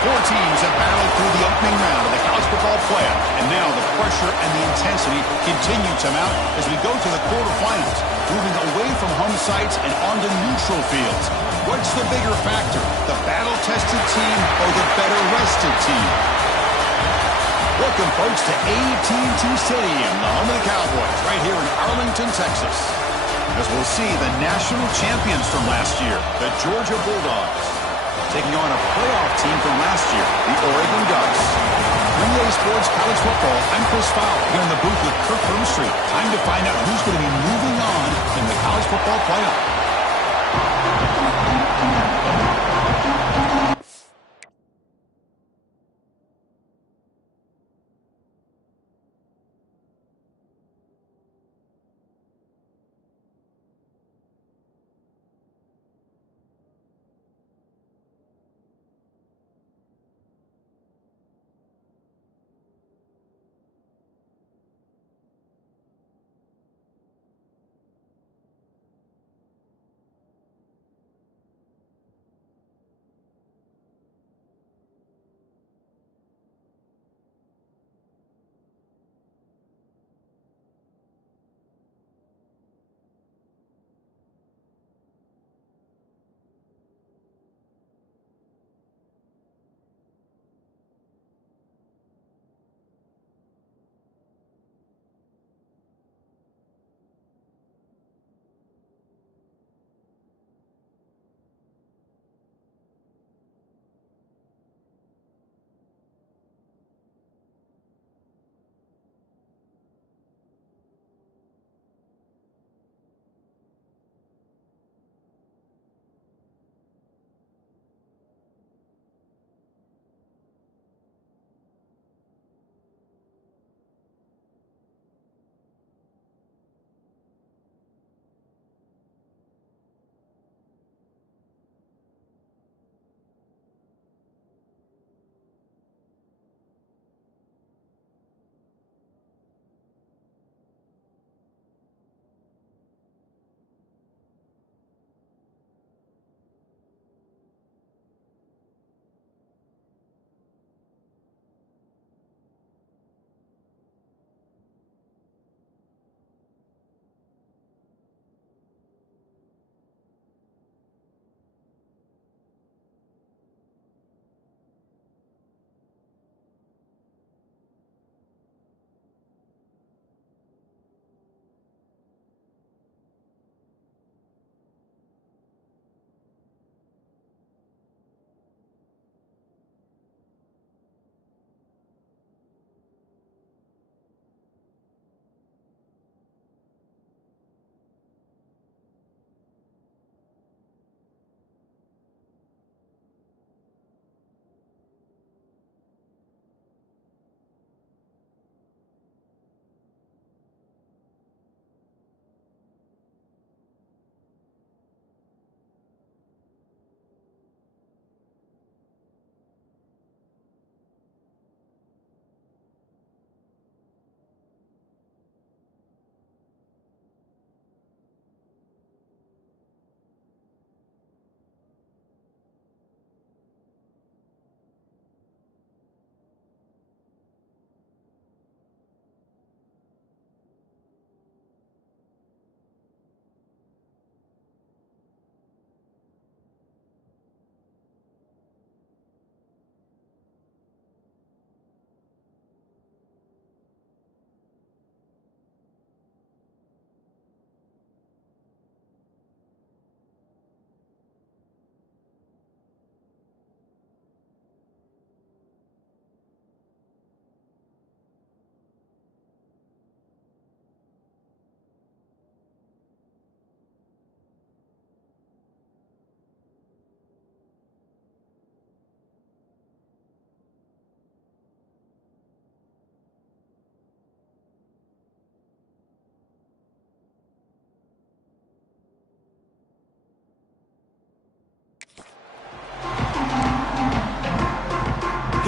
Four teams have battled through the opening round of the college football playoff, and now the pressure and the intensity continue to mount as we go to the quarterfinals, moving away from home sites and onto neutral fields. What's the bigger factor, the battle-tested team or the better-rested team? Welcome, folks, to AT&T Stadium, the home of the Cowboys, right here in Arlington, Texas. As we'll see the national champions from last year, the Georgia Bulldogs, taking on a playoff team from last year, the Oregon Ducks. 3A Sports College Football, I'm Chris Fowler, here in the booth with Kirk Broomstreet. Time to find out who's going to be moving on in the college football playoff.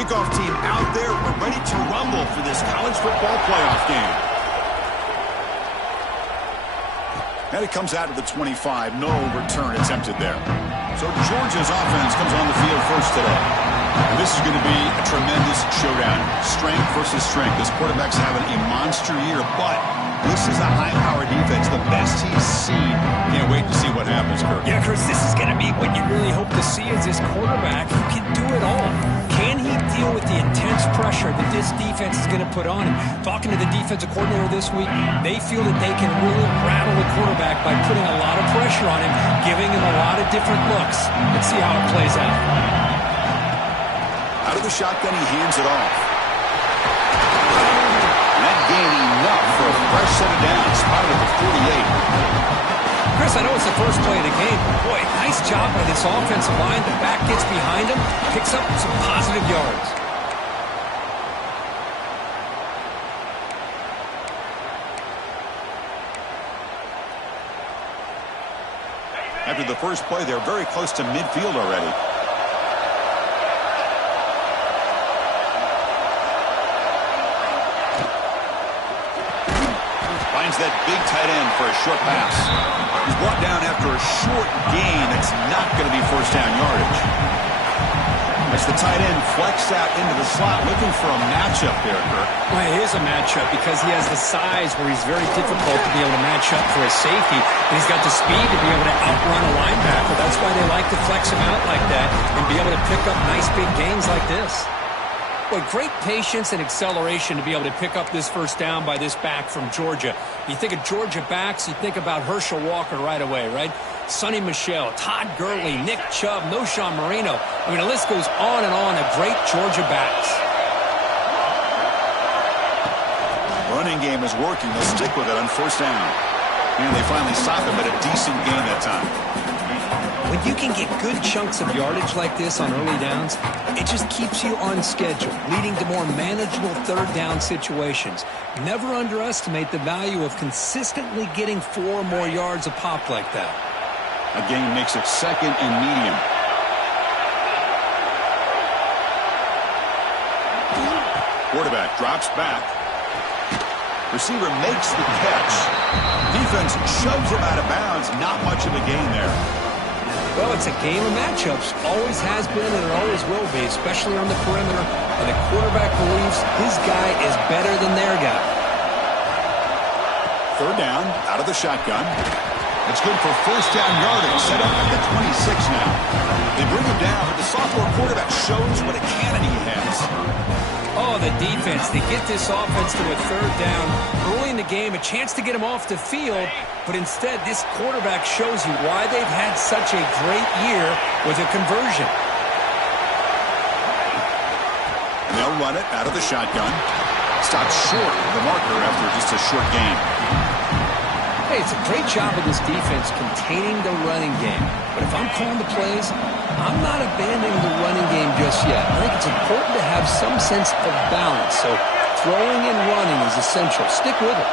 Kickoff team out there. We're ready to rumble for this college football playoff game. And it comes out of the 25. No return attempted there. So Georgia's offense comes on the field first today. And this is going to be a tremendous showdown. Strength versus strength. This quarterback's having a monster year, but this is a high-powered defense, the best he's seen. Can't wait to see what happens, Kirk. Yeah, Chris, this is going to be what you really hope to see is this quarterback who can do it all. Can he deal with the intense pressure that this defense is going to put on him? Talking to the defensive coordinator this week, they feel that they can really rattle the quarterback by putting a lot of pressure on him, giving him a lot of different looks. Let's see how it plays out. Out of the shotgun, he hands it off. That gained enough for a fresh set of downs. Spotted at the 48. Chris, I know it's the first play of the game, but boy, nice job by this offensive line. The back gets behind him, picks up some positive yards. After the first play, they're very close to midfield already. Finds that big tight end for a short pass. He's brought down after a short gain. That's not going to be first down yardage. As the tight end flexed out into the slot, looking for a matchup there, Kirk. Well, it is a matchup because he has the size where he's very difficult to be able to match up for his safety. And he's got the speed to be able to outrun a linebacker. That's why they like to flex him out like that and be able to pick up nice big gains like this. Boy, great patience and acceleration to be able to pick up this first down by this back from Georgia. You think of Georgia backs, you think about Herschel Walker right away, right? Sonny Michel, Todd Gurley, Nick Chubb, Noshawn Marino. I mean, the list goes on and on of great Georgia backs. Running game is working. They'll stick with it on first down. And they finally stop him at a decent gain that time. When you can get good chunks of yardage like this on early downs, it just keeps you on schedule, leading to more manageable third down situations. Never underestimate the value of consistently getting 4 or more yards a pop like that. A gain makes it second and medium. Quarterback drops back. Receiver makes the catch. Defense shoves him out of bounds. Not much of a gain there. Well, it's a game of matchups. Always has been and it always will be, especially on the perimeter. And the quarterback believes his guy is better than their guy. Third down, out of the shotgun. It's good for first down yardage. Set up at the 26 now. They bring him down, but the sophomore quarterback shows what a cannon he has. Oh, the defense. They get this offense to a third down early in the game, a chance to get him off the field, but instead this quarterback shows you why they've had such a great year with a conversion. And they'll run it out of the shotgun. Stops short of the marker after just a short gain. Hey, it's a great job of this defense containing the running game. But if I'm calling the plays, I'm not abandoning the running game just yet. I think it's important to have some sense of balance. So throwing and running is essential. Stick with it.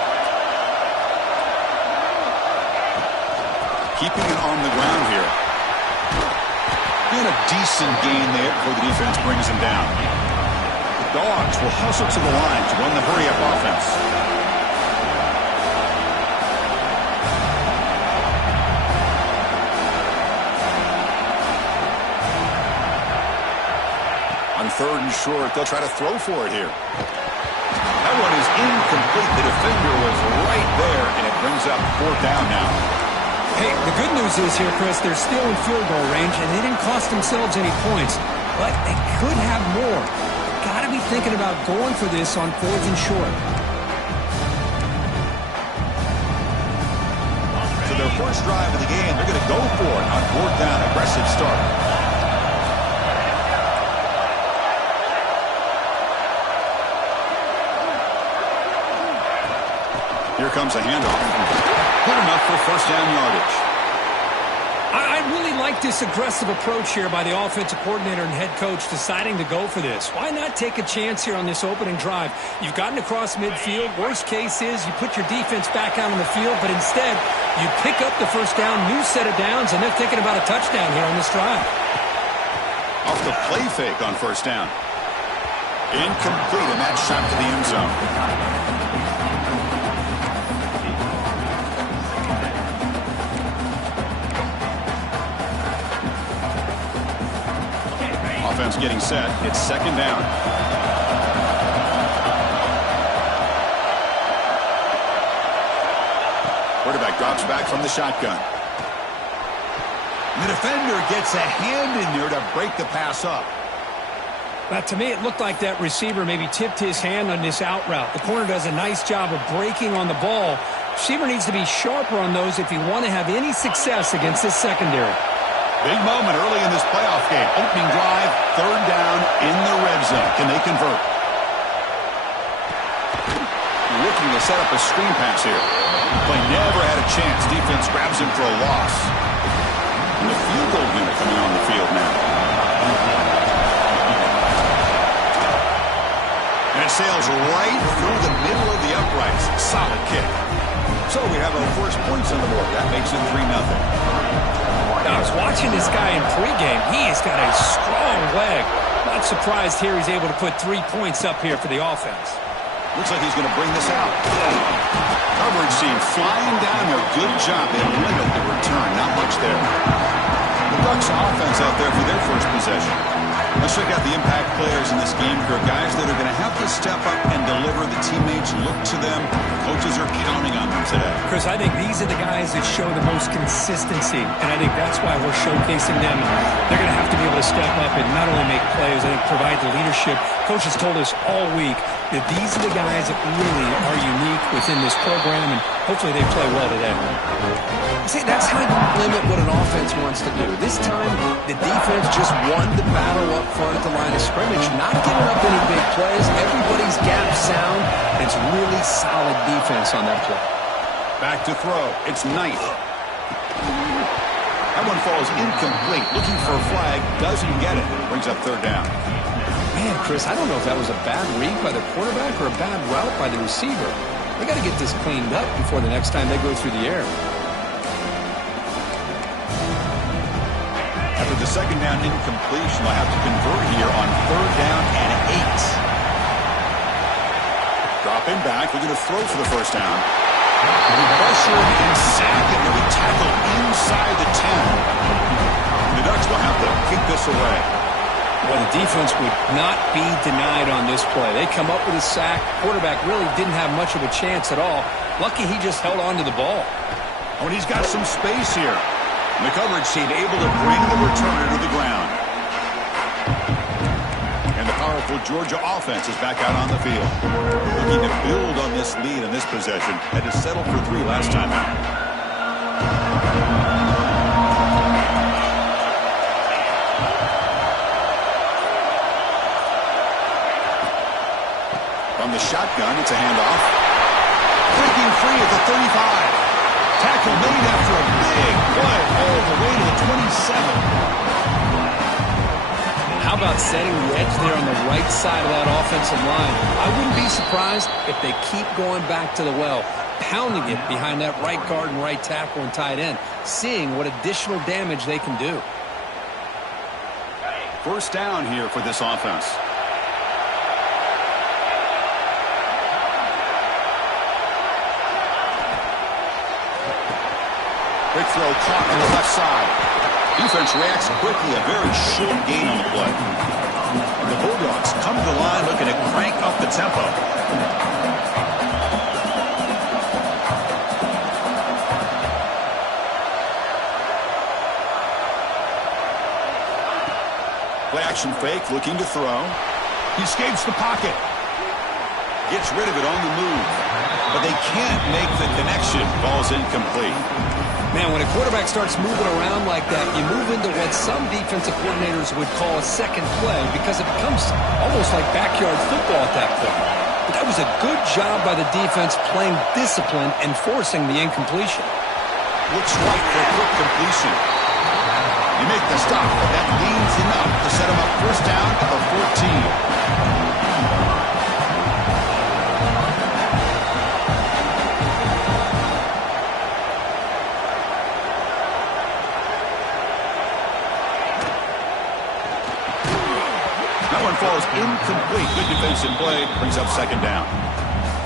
Keeping it on the ground here. And a decent gain there before the defense brings him down. The Dogs will hustle to the line to run the hurry-up offense. On third and short, they'll try to throw for it here. That one is incomplete. The defender was right there, and it brings up fourth down now. Hey, the good news is here, Chris, they're still in field goal range, and they didn't cost themselves any points. But they could have more. Got to be thinking about going for this on fourth and short. So their first drive of the game, they're going to go for it on fourth down. Aggressive start. Here comes a handoff. Good enough for first down yardage. I really like this aggressive approach here by the offensive coordinator and head coach deciding to go for this. Why not take a chance here on this opening drive? You've gotten across midfield. Worst case is you put your defense back out on the field, but instead you pick up the first down, new set of downs, and they're thinking about a touchdown here on this drive. Off the play fake on first down. Incomplete, and that shot to the end zone. offense getting set. It's second down. Quarterback drops back from the shotgun. The defender gets a hand in there to break the pass up. But to me, it looked like that receiver maybe tipped his hand on this out route. The corner does a nice job of breaking on the ball. Receiver needs to be sharper on those if you want to have any success against this secondary. Big moment early in this playoff game. Opening drive, third down in the red zone. Can they convert? Looking to set up a screen pass here. Play never had a chance. Defense grabs him for a loss. And the field goal unit coming on the field now. And it sails right through the middle of the uprights. Solid kick. So we have our first points on the board. That makes it 3-0. Now, I was watching this guy in pregame. He has got a strong leg. Not surprised here he's able to put 3 points up here for the offense. Looks like he's going to bring this out. Coverage team flying down there. Good job. They limit the return. Not much there. The Bucs offense out there for their first possession. Let's check out the impact players in this game here. Guys that are going to have to step up and deliver. The teammates look to them. Coaches are counting on them today. Chris, I think these are the guys that show the most consistency, and I think that's why we're showcasing them. They're going to have to be able to step up and not only make plays, I think provide the leadership. Coaches told us all week that these are the guys that really are unique within this program, and hopefully they play well today. See, that's how you limit what an offense wants to do. This time, the defense just won the battle up front at the line of scrimmage, not giving up any big plays. Everybody's gap sound. It's really solid defense on that play. Back to throw. It's Knight. That one falls incomplete. Looking for a flag. Doesn't get it. Brings up third down. Man, Chris, I don't know if that was a bad read by the quarterback or a bad route by the receiver. They got to get this cleaned up before the next time they go through the air. After the second down incompletion, they'll have to convert here on third down and 8. Dropping back, looking to throw for the first down. Pressured and sacked, and they'll be tackled inside the 10. The Ducks will have to kick this away. Well, the defense would not be denied on this play. They come up with a sack. Quarterback really didn't have much of a chance at all. Lucky he just held on to the ball. Oh, and he's got some space here. And the coverage team able to bring the returner to the ground. And the powerful Georgia offense is back out on the field. Looking to build on this lead in this possession. Had to settle for 3 last time out. From the shotgun, it's a handoff. Breaking free at the 35. Tackle made after a big play all the way to the 27. How about setting the edge there on the right side of that offensive line? I wouldn't be surprised if they keep going back to the well, pounding it behind that right guard and right tackle and tight end, seeing what additional damage they can do. First down here for this offense. Quick throw caught on the left side. Defense reacts quickly. A very short gain on the play. The Bulldogs come to the line looking to crank up the tempo. Play action fake, looking to throw. He escapes the pocket. Gets rid of it on the move. But they can't make the connection. Ball's incomplete. Man, when a quarterback starts moving around like that, you move into what some defensive coordinators would call a second play because it becomes almost like backyard football at that point. But that was a good job by the defense playing discipline and forcing the incompletion. Looks right for a quick completion. You make the stop, but that leads enough to set him up first down at the 14. That one falls incomplete. Good defensive play. Brings up second down.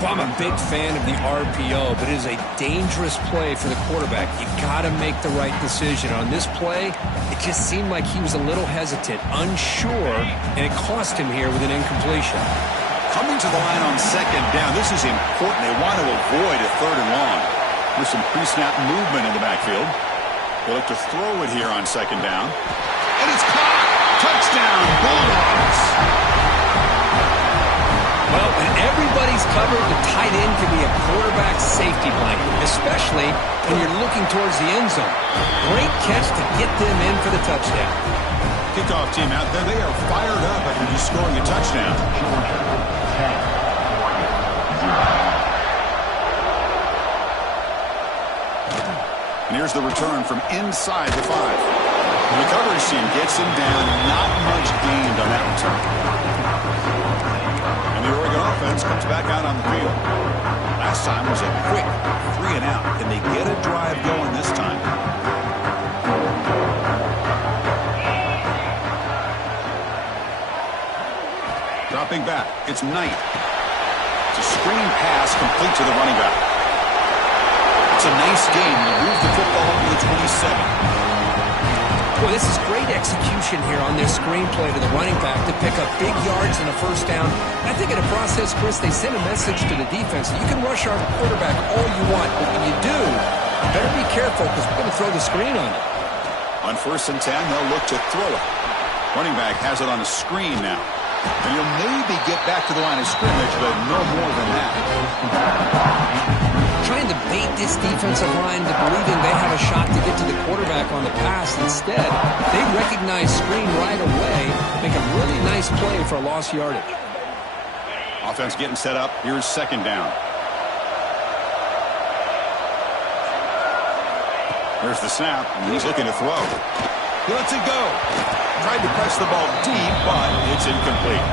Well, I'm a big fan of the RPO, but it is a dangerous play for the quarterback. You got to make the right decision. On this play, it just seemed like he was a little hesitant, unsure, and it cost him here with an incompletion. Coming to the line on second down, this is important. They want to avoid a third and long. There's some pre-snap movement in the backfield. They look to throw it here on second down. And it's caught! Touchdown, Bulldogs! Well, when everybody's covered, the tight end can be a quarterback safety blanket, especially when you're looking towards the end zone. Great catch to get them in for the touchdown. Kickoff team out there, they are fired up after just scoring a touchdown. And here's the return from inside the 5. The coverage team gets him down, not much gained on that return. And the Oregon offense comes back out on the field. Last time was a quick 3 and out. Can they get a drive going this time? Dropping back, it's Knight. It's a screen pass complete to the running back. It's a nice game. They move the football over the 27. Boy, this is great execution here on this screenplay to the running back to pick up big yards and a first down. I think in the process, Chris, they send a message to the defense. You can rush our quarterback all you want, but when you do, you better be careful because we're going to throw the screen on you. On 1st and 10, they'll look to throw it. Running back has it on a screen now. And you'll maybe get back to the line of scrimmage, but no more than that. Trying to bait this defensive line to believing they have a shot to get to the quarterback on the pass. Instead, they recognize screen right away, make a really nice play for a lost yardage. Offense getting set up. Here's second down. There's the snap. He's looking to throw. He lets it go. Tried to press the ball deep, but it's incomplete.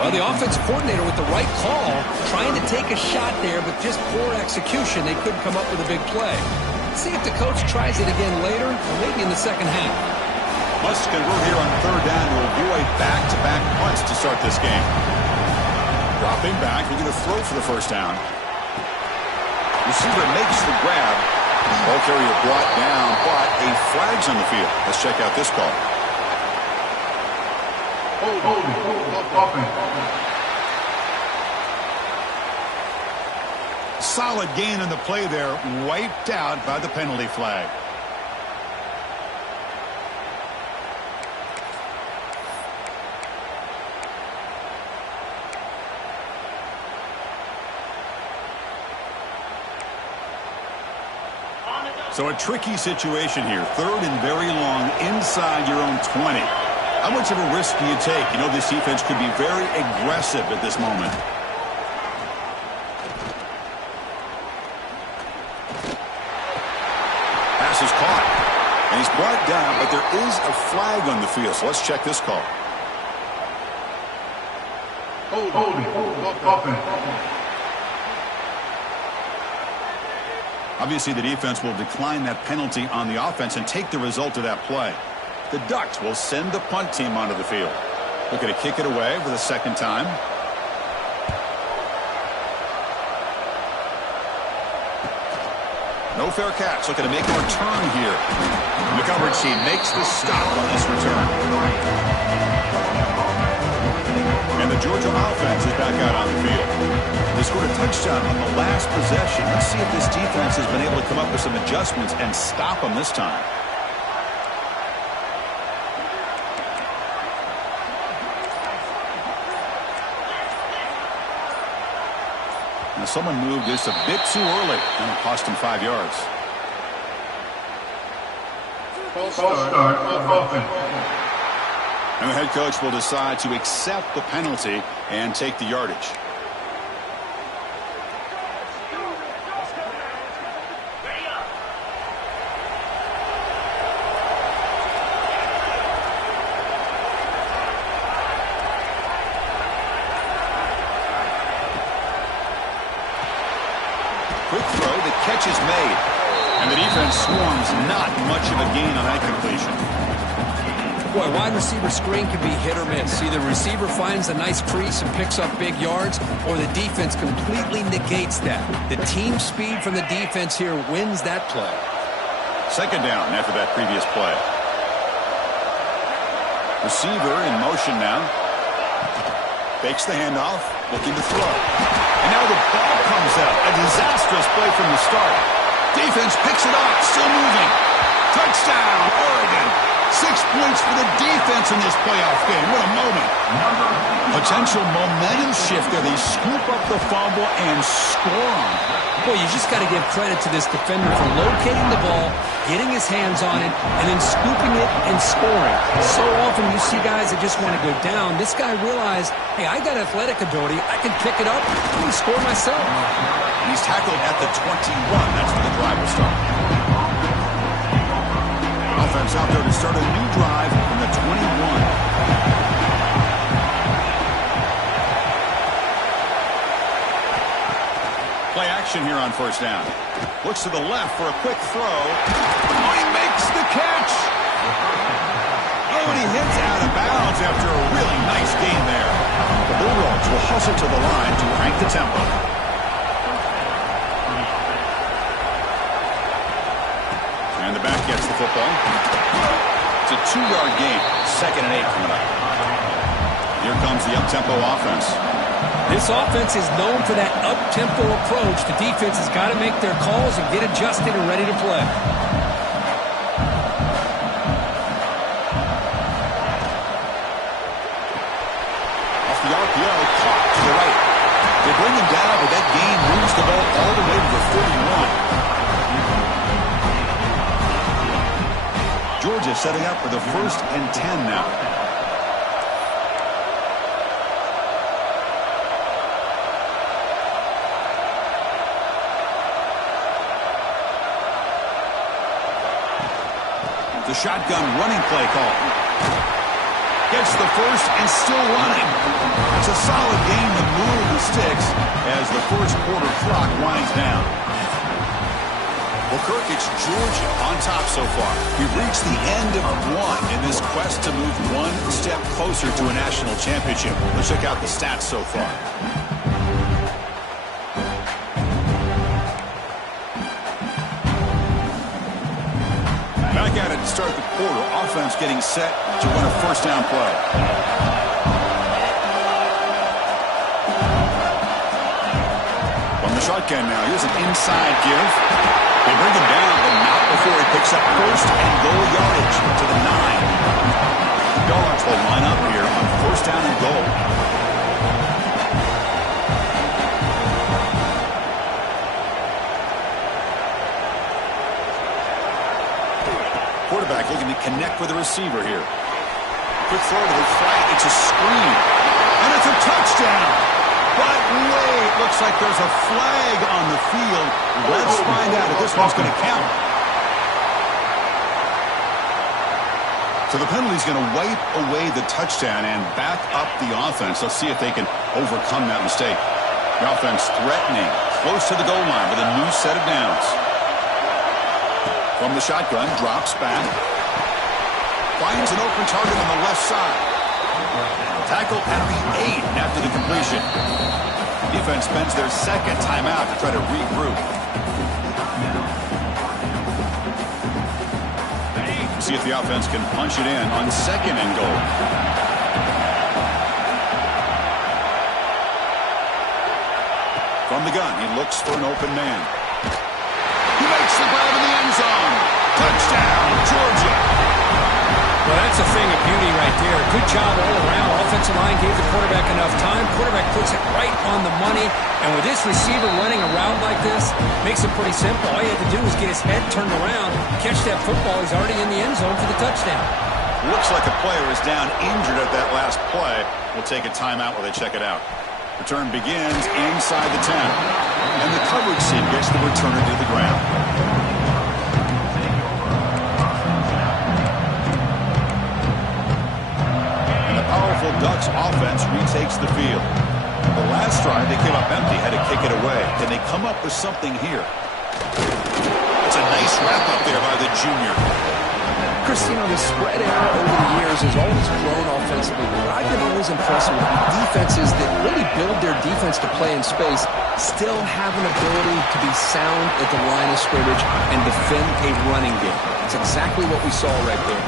Well, the offensive coordinator with the right call, trying to take a shot there, but just poor execution. They couldn't come up with a big play. Let's see if the coach tries it again later, or maybe in the second half. Must convert here on third down to avoid back-to-back punts to start this game. Dropping back, looking to throw for the first down. Receiver makes the grab. Ball carrier brought down, but a flag's on the field. Let's check out this call. Solid gain on the play there, wiped out by the penalty flag. So a tricky situation here. 3rd and very long inside your own 20. How much of a risk do you take? You know this defense could be very aggressive at this moment. Pass is caught. And he's brought down, but there is a flag on the field. So let's check this call. Obviously, the defense will decline that penalty on the offense and take the result of that play. The Ducks will send the punt team onto the field. Looking to kick it away for the second time. No fair catch. Looking to make a return here. And the coverage team makes the stop on this return. And the Georgia offense is back out on the field. They scored a touchdown on the last possession. Let's see if this defense has been able to come up with some adjustments and stop them this time. Now someone moved this a bit too early, and it cost him 5 yards. And the head coach will decide to accept the penalty and take the yardage. Quick throw, the catch is made. And the defense swarms, not much of a gain on that completion. Boy, wide receiver screen can be hit or miss. Either the receiver finds a nice crease and picks up big yards, or the defense completely negates that. The team speed from the defense here wins that play. Second down after that previous play. Receiver in motion now. Fakes the handoff, looking to throw. And now the ball comes out. A disastrous play from the start. Defense picks it up, still moving. Touchdown, Oregon. 6 points for the defense in this playoff game. What a moment. Potential momentum shift there. They scoop up the fumble and score on it. Boy, you just got to give credit to this defender for locating the ball, getting his hands on it, and then scooping it and scoring. So often you see guys that just want to go down. This guy realized, hey, I got athletic ability. I can pick it up and score myself. He's tackled at the 21. That's where the drive will start. Offense out there to start a new drive from the 21. Play action here on first down. Looks to the left for a quick throw. Oh, he makes the catch. Oh, and he hits out of bounds after a really nice gain there. The Bulldogs will hustle to the line to crank the tempo. And the back gets the football. It's a 2-yard gain. 2nd and 8 coming up. Here comes the up-tempo offense. This offense is known for that up-tempo approach. The defense has got to make their calls and get adjusted and ready to play. Off the RPO, caught to the right. They bring him down, but that gain moves the ball all the way to the 41. Georgia setting up for the 1st and 10 now. The shotgun running play call. Gets the first and still running. It's a solid game to move the sticks as the first quarter clock winds down. Well, Kirk, it's Georgia on top so far. We've reached the end of one in this quest to move one step closer to a national championship. Let's check out the stats so far. Back at it to start the quarter. Offense getting set to run a first down play. From the shotgun now, here's an inside give. They bring him down, but not before he picks up first and goal yardage to the 9. Dogs will line up here on first down and goal. Quarterback looking to connect with the receiver here. Quick throw to the flat. It's a screen. And it's a touchdown. But wait, looks like there's a flag on the field. Let's find out if this one's going to count. So the penalty's going to wipe away the touchdown and back up the offense. Let's see if they can overcome that mistake. The offense threatening, close to the goal line with a new set of downs. From the shotgun, drops back. Finds an open target on the left side. Tackle at the 8 after the completion. Defense spends their second timeout to try to regroup. See if the offense can punch it in on 2nd and goal. From the gun, he looks for an open man. He makes the grab in the end zone. Touchdown, Georgia. Well, that's a thing of beauty right there. Good job all around. Offensive line gave the quarterback enough time. Quarterback puts it right on the money. And with this receiver running a route like this, makes it pretty simple. All you have to do is get his head turned around, catch that football. He's already in the end zone for the touchdown. Looks like a player is down injured at that last play. We'll take a timeout while they check it out. Return begins inside the 10. And the coverage team gets the returner to the ground. Powerful Ducks offense retakes the field. The last drive, they came up empty, had to kick it away. Can they come up with something here? It's a nice wrap up there by the junior. Chris, you know, the spread era over the years has always grown offensively, but I've been always impressed with defenses that really build their defense to play in space, still have an ability to be sound at the line of scrimmage and defend a running game. That's exactly what we saw right there.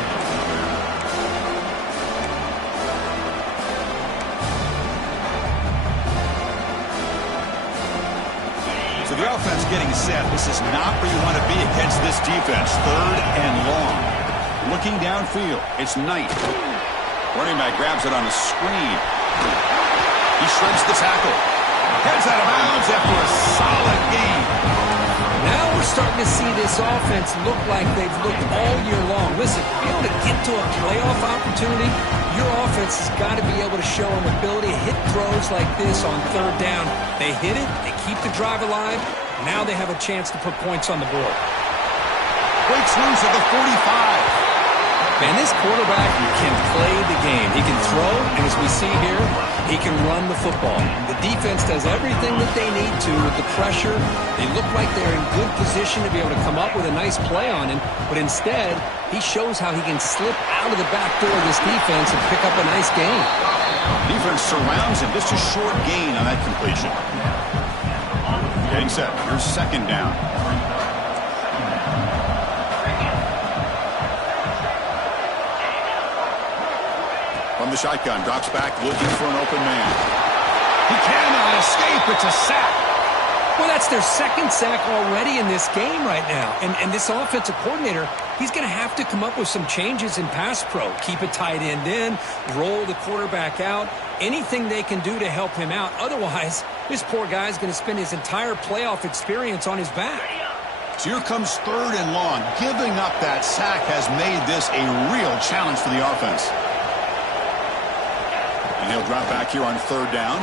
So the offense getting set. This is not where you want to be against this defense. 3rd and long. Looking downfield, it's Knight. Running back grabs it on the screen. He shrinks the tackle. Heads out of bounds after a solid gain. Now we're starting to see this offense look like they've looked all year long. Listen, to be able to get to a playoff opportunity, your offense has got to be able to show an ability to hit throws like this on 3rd down. They hit it, they keep the drive alive. Now they have a chance to put points on the board. Breaks loose at the 45. Man, this quarterback can play the game. He can throw, and as we see here, he can run the football. The defense does everything that they need to with the pressure. They look like they're in good position to be able to come up with a nice play on him, but instead, he shows how he can slip out of the back door of this defense and pick up a nice gain. Defense surrounds him. Just a short gain on that completion. Getting set. Here's 2nd down. From the shotgun, drops back, looking for an open man. He cannot escape. It's a sack. Well, that's their 2nd sack already in this game right now. And this offensive coordinator, he's going to have to come up with some changes in pass pro. Keep a tight end in, roll the quarterback out, anything they can do to help him out. Otherwise, this poor guy's going to spend his entire playoff experience on his back. So here comes 3rd and long. Giving up that sack has made this a real challenge for the offense. And he'll drop back here on 3rd down.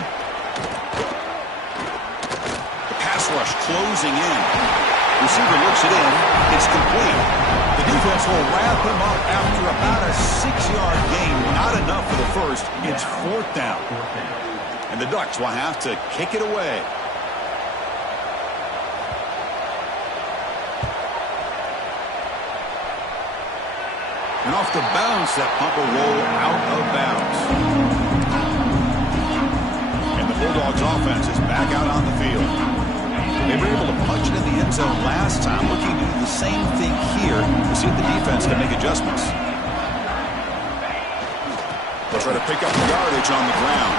The pass rush closing in. Receiver looks it in. It's complete. The defense will wrap him up after about a 6-yard gain. Not enough for the first. It's 4th down. And the Ducks will have to kick it away. And off the bounce, that punt will roll out of bounds. Bulldogs offense is back out on the field. They were able to punch it in the end zone last time, looking to do the same thing here to see if the defense can make adjustments. They'll try to pick up the yardage on the ground.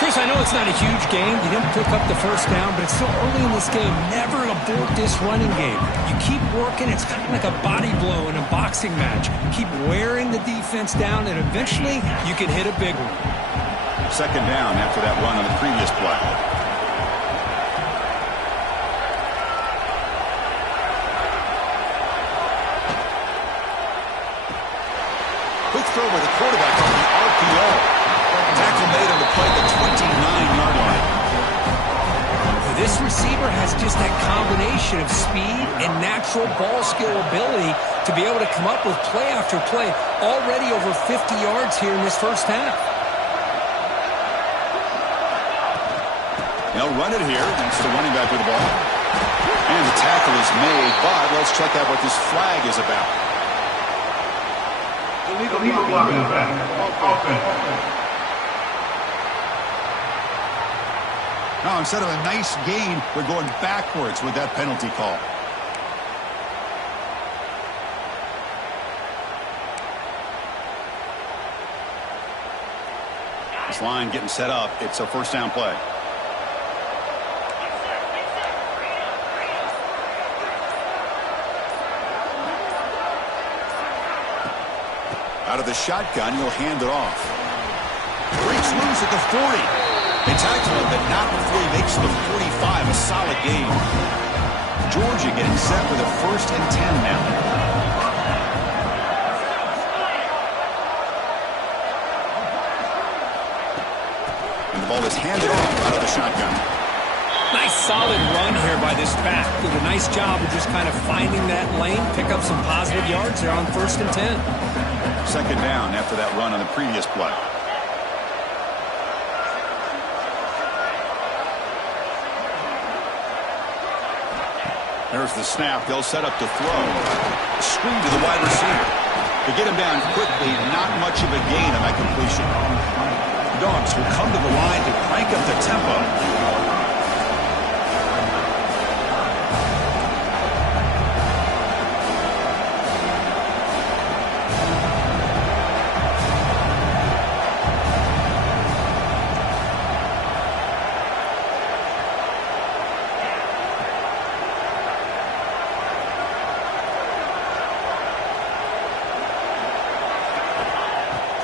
Chris, I know it's not a huge game. You didn't pick up the 1st down, but it's still early in this game. Never abort this running game. You keep working. It's kind of like a body blow in a boxing match. Keep wearing the defense down, and eventually you can hit a big one. 2nd down after that run on the previous play. Quick throw by the quarterback on the RPO. Tackle made on the play at the 29-yard line. This receiver has just that combination of speed and natural ball skill ability to be able to come up with play after play. Already over 50 yards here in this 1st half. They'll run it here. That's the running back with the ball. And the tackle is made, but let's check out what this flag is about. Illegal blocking offense. Now, instead of a nice gain, we're going backwards with that penalty call. This line getting set up. It's a 1st down play. Out of the shotgun, he'll hand it off. Breaks loose at the 40. They tackle him, but not before he makes the 45. A solid game. Georgia getting set for the 1st and 10 now. And the ball is handed off out of the shotgun. Nice solid run here by this back. Did a nice job of just kind of finding that lane, pick up some positive yards there on 1st and 10. 2nd down after that run on the previous play. There's the snap. They'll set up to throw. Screen to the wide receiver. To get him down quickly, not much of a gain on that completion. Dogs will come to the line to crank up the tempo.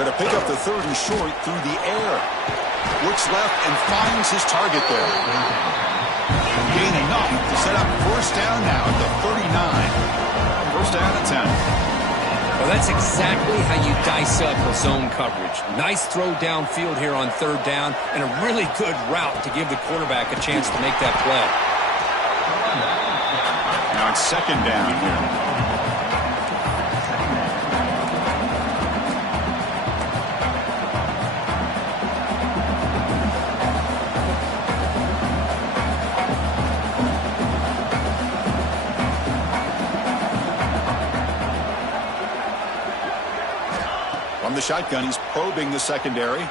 Going to pick up the 3rd and short through the air. Looks left and finds his target there. Gain enough to set up 1st down now at the 39. 1st down and 10. Well, that's exactly how you dice up a zone coverage. Nice throw downfield here on 3rd down and a really good route to give the quarterback a chance to make that play. Now it's 2nd down here. From the shotgun, he's probing the secondary.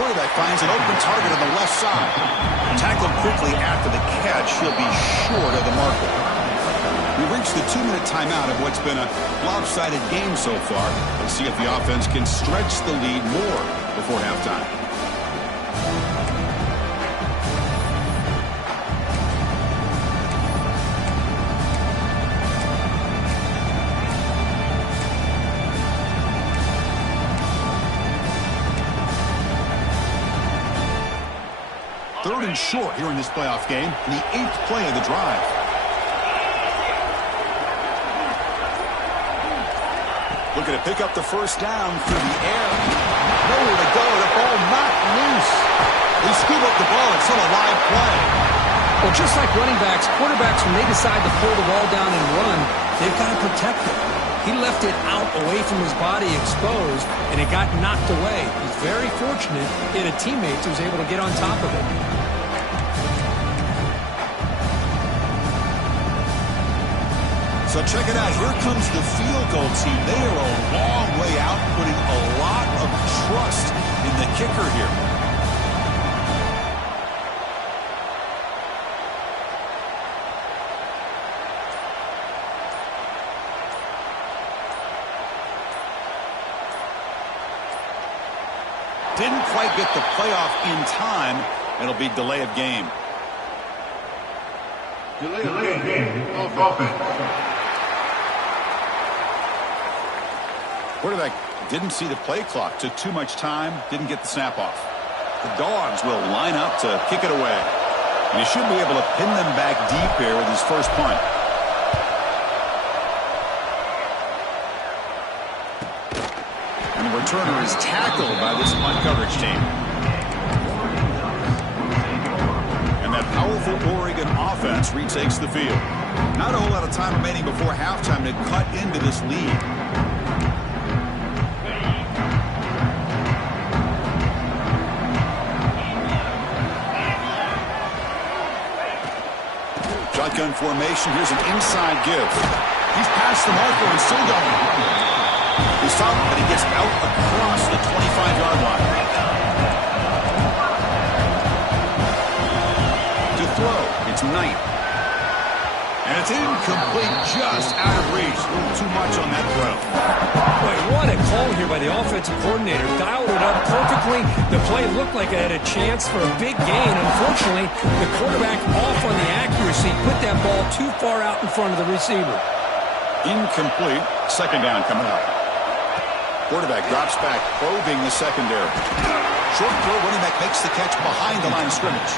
Quarterback finds an open target on the left side. Tackled quickly after the catch. He'll be short of the marker. We've reached the 2-minute timeout of what's been a lopsided game so far. Let's see if the offense can stretch the lead more before halftime. Third and short here in this playoff game, the 8th play of the drive. Looking to pick up the 1st down through the air. Nowhere to go. The ball knocked loose. They scoop up the ball. It's still a live play. Well, just like running backs, quarterbacks, when they decide to pull the ball down and run, they've got to protect it. He left it out away from his body exposed, and it got knocked away. He's very fortunate he had a teammate who was able to get on top of it. So check it out. Here comes the field goal team. They are a long way out, putting a lot of trust in the kicker here. Didn't quite get the playoff in time. It'll be delay of game. Delay of game. Offense. Quarterback didn't see the play clock. Took too much time. Didn't get the snap off. The Dogs will line up to kick it away. And he should be able to pin them back deep here with his first punt. And the returner is tackled by this punt coverage team. And that powerful Oregon offense retakes the field. Not a whole lot of time remaining before halftime to cut into this lead. Shotgun formation. Here's an inside give. He's past the marker and still going. He's stopped, but he gets out across the 25-yard line. To throw, it's Knight. And it's incomplete, just out of reach. A little too much on that throw. Boy, what a call here by the offensive coordinator. Dialed it up perfectly. The play looked like it had a chance for a big gain. Unfortunately, the quarterback off on the accuracy, put that ball too far out in front of the receiver. Incomplete. 2nd down coming up. Quarterback drops back, probing the secondary. Short throw, running back makes the catch behind the line of scrimmage.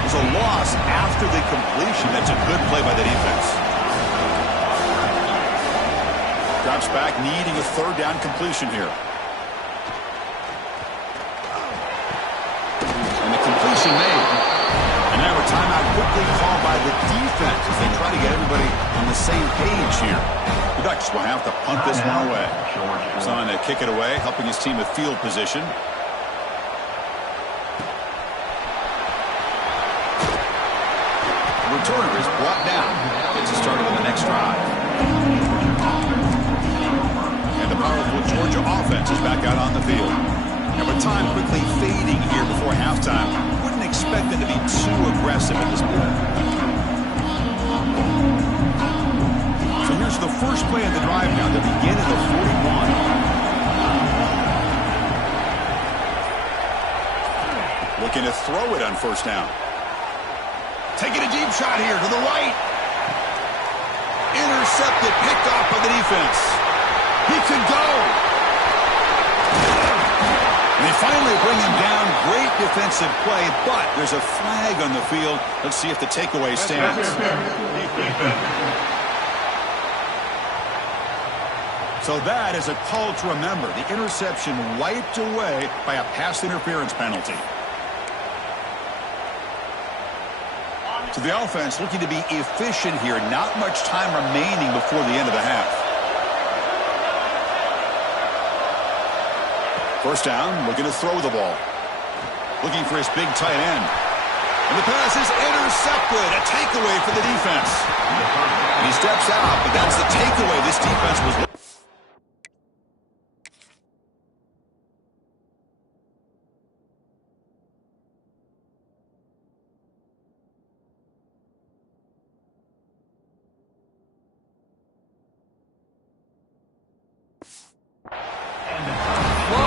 There's a loss after the completion. That's a good play by the defense. Drops back, needing a 3rd down completion here. And the completion made. And now a timeout quickly called by the defense as they try to get everybody on the same page here. The Ducks will have to punt this one away. He's on to kick it away, helping his team with field position. returner is brought down. Gets us started on the next drive. And the powerful Georgia offense is back out on the field. And with time quickly fading here before halftime, wouldn't expect them to be too aggressive at this point. So here's the first play of the drive now to begin at the 41. Looking to throw it on first down. Taking a deep shot here to the right. Intercepted, picked off by the defense. He could go. And they finally bring him down. Great defensive play, but there's a flag on the field. Let's see if the takeaway stands. So that is a call to remember. The interception wiped away by a pass interference penalty. So the offense looking to be efficient here. Not much time remaining before the end of the half. First down, looking to throw the ball. Looking for his big tight end. And the pass is intercepted. A takeaway for the defense. He steps out, but that's the takeaway this defense was looking for.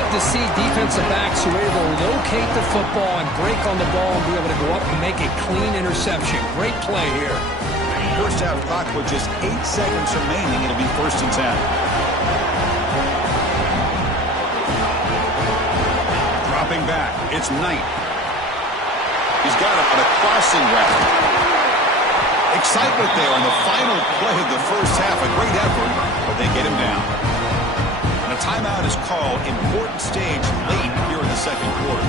To see defensive backs who are able to locate the football and break on the ball and be able to go up and make a clean interception. Great play here. First half clock with just 8 seconds remaining. It'll be 1st and 10. Dropping back. It's Knight. He's got it on a crossing route. Excitement there on the final play of the first half. A great effort, but they get him down. Timeout is called. Important stage late here in the second quarter.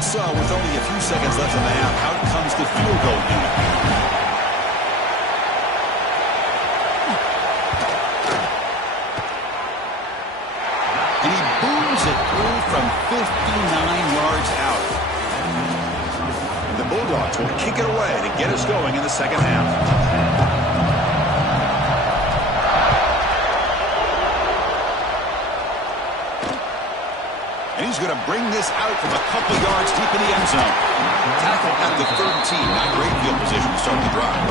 So with only a few seconds left in the half, out comes the field goal unit. And he booms it through from 59 yards out. The Bulldogs will kick it away to get us going in the second half. And he's going to bring this out from a couple yards deep in the end zone. Tackle at the 13. Not great field position to start the drive.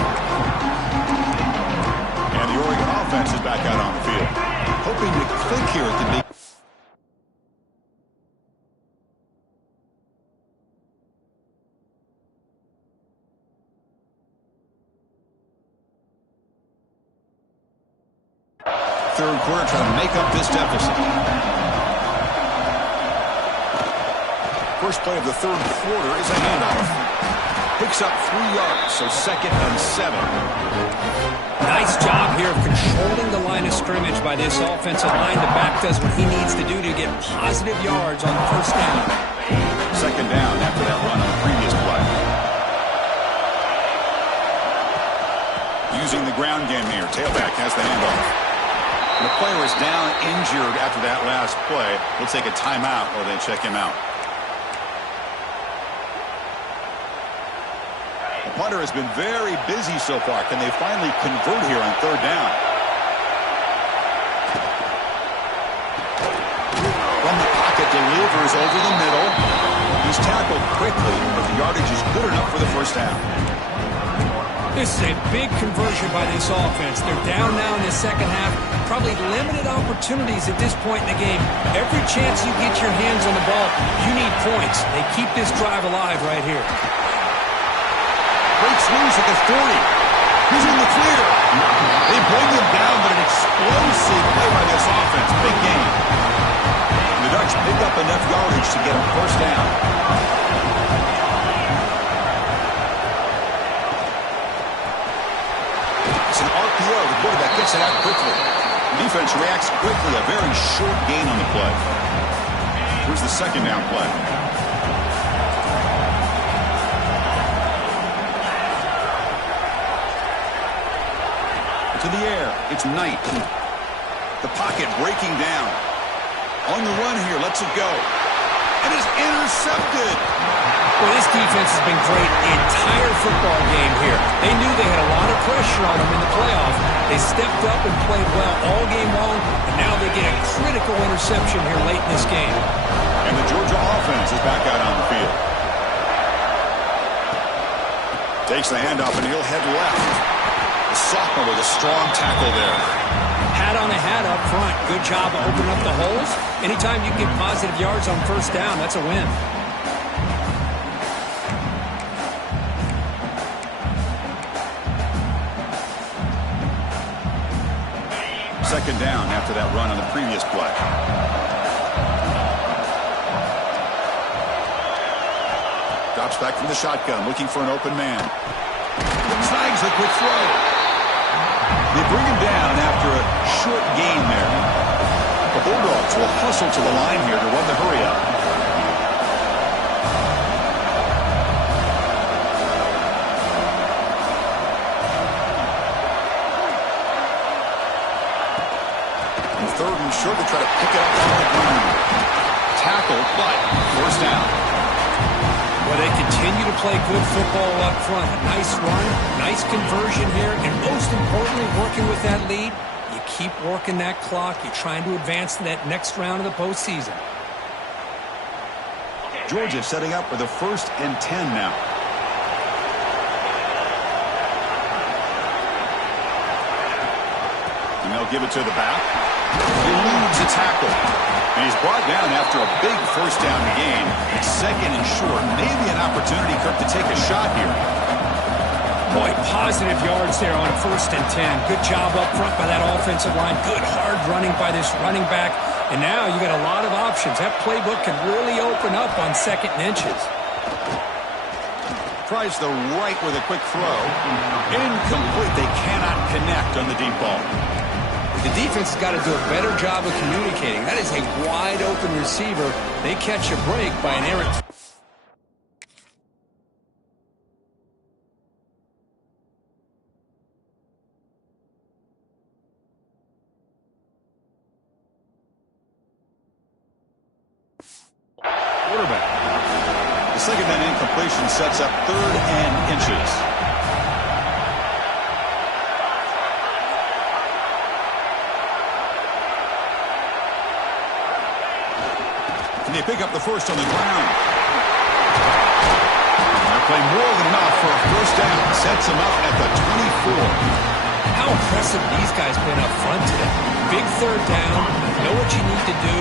And the Oregon offense is back out on the field. Hoping to click here at the big. Third quarter trying to make up this deficit. First play of the third quarter is a handoff. Picks up 3 yards, so 2nd and 7. Nice job here of controlling the line of scrimmage by this offensive line. The back does what he needs to do to get positive yards on first down. 2nd down after that run on the previous play. Using the ground game here. Tailback has the handoff. The player is down injured after that last play. We'll take a timeout while they check him out. The punter has been very busy so far. Can they finally convert here on 3rd down? From the pocket, delivers over the middle. He's tackled quickly, but the yardage is good enough for the first down. This is a big conversion by this offense. They're down now in the second half. Probably limited opportunities at this point in the game. Every chance you get your hands on the ball, you need points. They keep this drive alive right here. Breaks loose at the 40. He's in the clear. They bring him down, but an explosive play by this offense. Big game. The Ducks pick up enough yardage to get a first down. It's an RPO. The quarterback gets it out quickly. The defense reacts quickly. A very short gain on the play. Here's the 2nd down play. To the air. It's Knight. The pocket breaking down. On the run here, lets it go. And is intercepted. Well, this defense has been great the entire football game here. They knew they had a lot of pressure on them in the playoffs. They stepped up and played well all game long, and now they get a critical interception here late in this game. And the Georgia offense is back out on the field. Takes the handoff, and he'll head left. The sophomore with a strong tackle there. Hat on a hat up front. Good job of opening up the holes. Anytime you get positive yards on first down, that's a win. Second down after that run on the previous play. Drops back from the shotgun, looking for an open man. Snags a quick throw. They bring him down after a short gain there. The Bulldogs will hustle to the line here to run the hurry up. Third and short to try to pick it up on the ground. Tackle, but first down. Well, they continue to play good football up front. A nice run, nice conversion here, and most importantly, working with that lead, you keep working that clock. You're trying to advance to that next round of the postseason. Georgia setting up for the 1st and 10 now. And they'll give it to the back. He eludes a tackle. And he's brought down after a big first down gain. Second and short. Maybe an opportunity, Kirk, to take a shot here. Boy, positive yards there on 1st and 10. Good job up front by that offensive line. Good hard running by this running back. And now you got a lot of options. That playbook can really open up on 2nd and inches. Tries the right with a quick throw. Incomplete. They cannot connect on the deep ball. The defense has got to do a better job of communicating. That is a wide-open receiver. They catch a break by an errant. Quarterback. The second down incompletion sets up 3rd and inches. And they pick up the first on the ground. They play more than enough for a first down. Sets them up at the 24. How impressive these guys been up front today. Big 3rd down. Know what you need to do.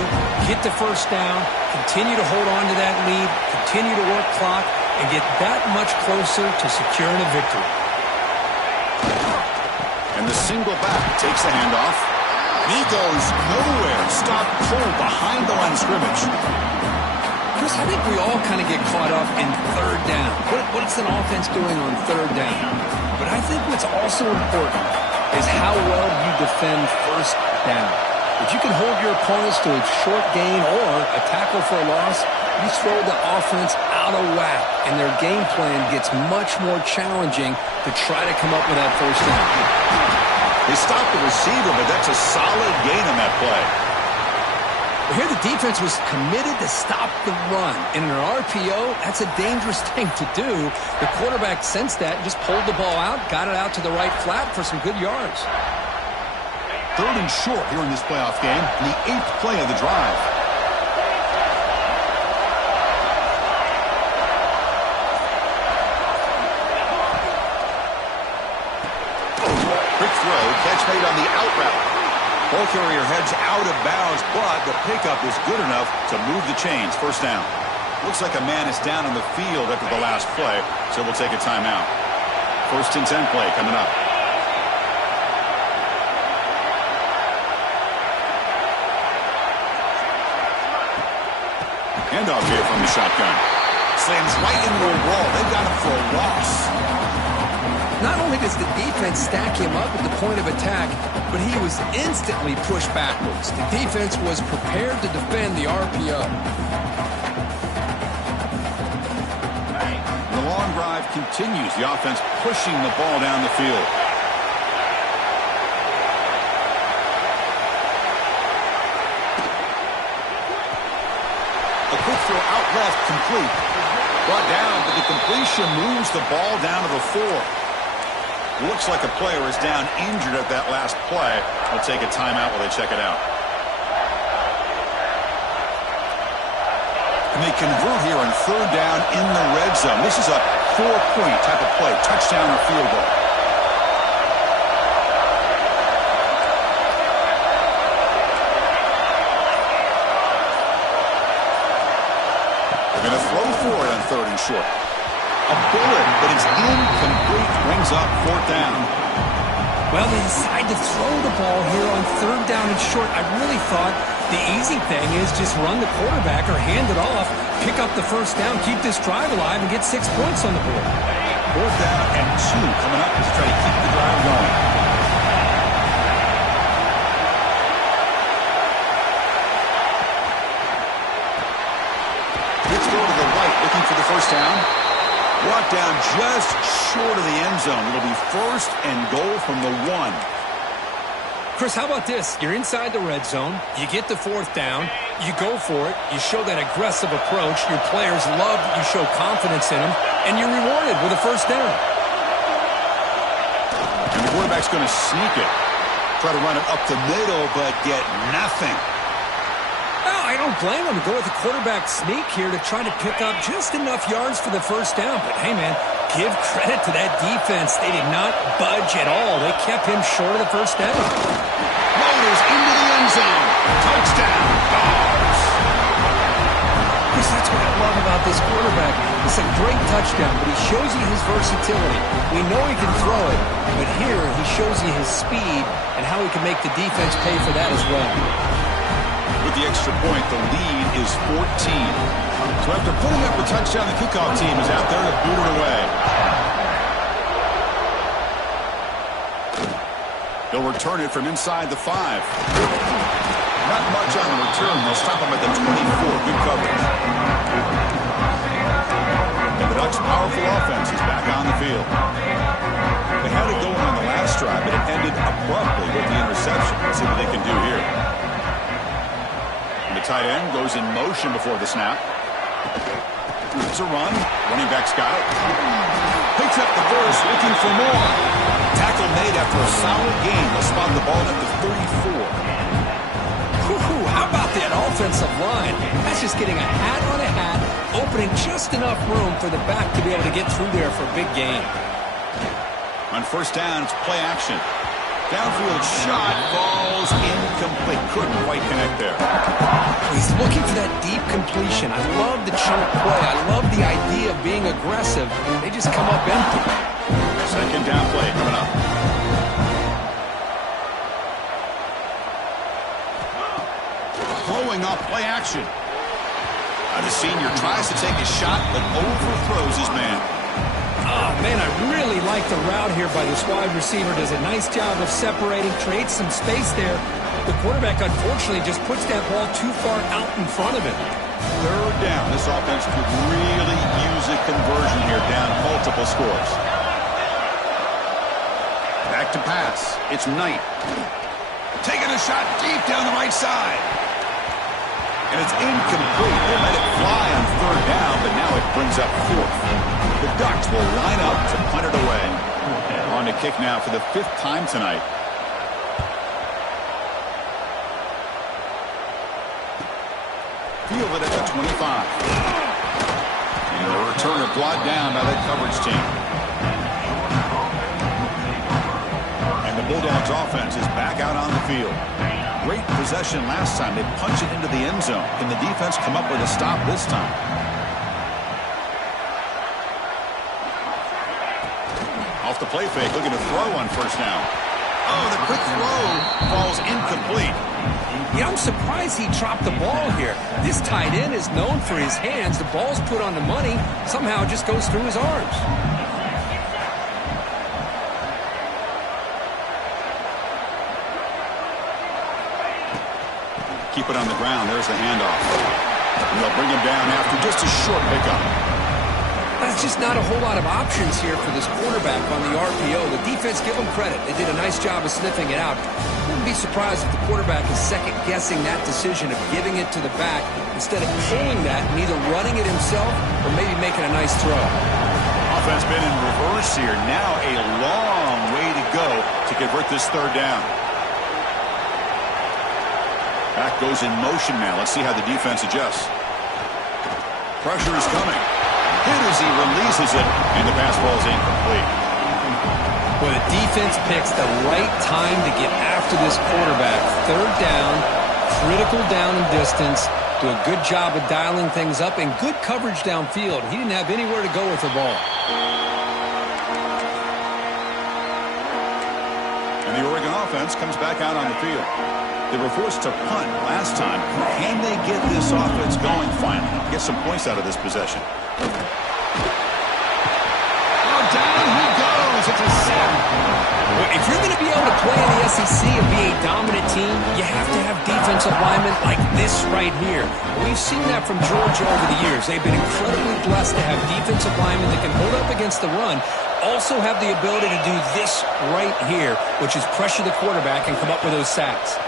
Get the first down. Continue to hold on to that lead. Continue to work clock. And get that much closer to securing a victory. And the single back takes the handoff. He goes nowhere. Stop cold behind the line of scrimmage. Chris, I think we all kind of get caught up in 3rd down. What's an offense doing on 3rd down? But I think what's also important is how well you defend 1st down. If you can hold your opponents to a short gain or a tackle for a loss, you throw the offense out of whack, and their game plan gets much more challenging to try to come up with that first down. They stop the receiver, but that's a solid gain on that play. Well, here the defense was committed to stop the run. In an RPO, that's a dangerous thing to do. The quarterback sensed that and just pulled the ball out, got it out to the right flat for some good yards. 3rd and short here in this playoff game, the 8th play of the drive. Quick throw, catch made on the out route. Ball carrier heads out of bounds, but the pickup is good enough to move the chains. First down. Looks like a man is down on the field after the last play, so we'll take a timeout. 1st and 10 play coming up. Handoff here from the shotgun. Slams right into a wall. They've got him for a loss. Not only does the defense stack him up at the point of attack, but he was instantly pushed backwards. The defense was prepared to defend the RPO. The long drive continues. The offense pushing the ball down the field. left, complete. Brought down, but the completion moves the ball down to the 4. Looks like a player is down injured at that last play. They'll take a timeout while they check it out. And they convert here on 3rd down in the red zone. This is a 4-point type of play, touchdown or field goal. They're going to throw for it on 3rd and short. A bullet, but it's incomplete. Brings up 4th down. Well, they decide to throw the ball here on 3rd down and short. I really thought the easy thing is just run the quarterback or hand it off, pick up the 1st down, keep this drive alive, and get 6 points on the board. 4th down and 2 coming up to try to keep the drive going. Let's go to the right, looking for the 1st down. Brought down just short of the end zone. It'll be 1st and goal from the 1. Chris, how about this? You're inside the red zone. You get the 4th down. You go for it. You show that aggressive approach. Your players love that you show confidence in them. And you're rewarded with a 1st down. And the quarterback's going to sneak it. Try to run it up the middle, but get nothing. Well, I don't blame him to go with the quarterback sneak here to try to pick up just enough yards for the 1st down. But, hey, man, give credit to that defense. They did not budge at all. They kept him short of the 1st down. Motors into the end zone. Touchdown, Dogs. Chris, that's what I love about this quarterback. It's a great touchdown, but he shows you his versatility. We know he can throw it, but here he shows you his speed and how he can make the defense pay for that as well. With the extra point, the lead is 14. So after putting up a touchdown, the kickoff team is out there to boot it away. They'll return it from inside the 5. Not much on the return. They'll stop him at the 24. Good coverage. And the Ducks' powerful offense is back on the field. They had it going on the last drive, but it ended abruptly with the interception. Let's see what they can do here. And the tight end goes in motion before the snap. It's a run. Running back's got it. Picks up the first, looking for more. Tackle made after a solid gain. They'll spot the ball at the 34. How about that offensive line? That's just getting a hat on a hat, opening just enough room for the back to be able to get through there for a big gain. On 1st down, it's play action. Downfield shot falls incomplete. Couldn't quite connect there. He's looking for that deep completion. I love the chunk play. I love the idea of being aggressive. They just come up empty. 2nd down play coming up. Throwing off play action. The senior tries to take a shot, but overthrows his man. Oh, man, I really like the route here by this wide receiver. Does a nice job of separating, creates some space there. The quarterback, unfortunately, just puts that ball too far out in front of him. 3rd down. This offense could really use a conversion here, down multiple scores. Back to pass. It's Knight. Taking a shot deep down the right side. And it's incomplete. They let it fly on 3rd down, but now it brings up 4th. The Ducks will line up to punt it away. On to kick now for the 5th time tonight. Field it at the 25. And the return is brought down by that coverage team. And the Bulldogs offense is back out on the field. Great possession last time. They punch it into the end zone. Can the defense come up with a stop this time? Off the play fake, looking to throw on 1st down. Oh, the quick throw falls incomplete. Yeah, I'm surprised he dropped the ball here. This tight end is known for his hands. The ball's put on the money. Somehow it just goes through his arms. Keep it on the ground. There's the handoff. And they'll bring him down after just a short pickup. That's just not a whole lot of options here for this quarterback on the RPO. The defense, give them credit. They did a nice job of sniffing it out. Wouldn't be surprised if the quarterback is second-guessing that decision of giving it to the back instead of pulling that and either running it himself or maybe making a nice throw. Offense been in reverse here. Now a long way to go to convert this third down. Back goes in motion now. Let's see how the defense adjusts. Pressure is coming. Hit as he releases it, and the pass ball is incomplete. Well, the defense picks the right time to get after this quarterback. Third down, critical down and distance. Do a good job of dialing things up and good coverage downfield. He didn't have anywhere to go with the ball. And the Oregon offense comes back out on the field. They were forced to punt last time. Can they get this offense going finally? Get some points out of this possession. Oh, down he goes. It's a sack. Well, if you're going to be able to play in the SEC and be a dominant team, you have to have defensive linemen like this right here. We've seen that from Georgia over the years. They've been incredibly blessed to have defensive linemen that can hold up against the run, also have the ability to do this right here, which is pressure the quarterback and come up with those sacks.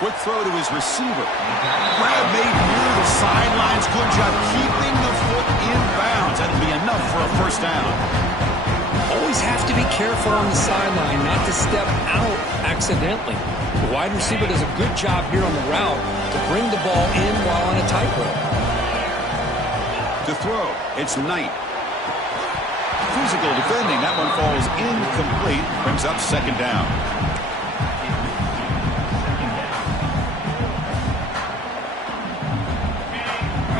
Quick throw to his receiver. Grab made near the sidelines. Good job keeping the foot in bounds. That'll be enough for a first down. Always have to be careful on the sideline not to step out accidentally. The wide receiver does a good job here on the route to bring the ball in while on a tightrope. To throw, it's Knight. Physical defending. That one falls incomplete. Brings up second down.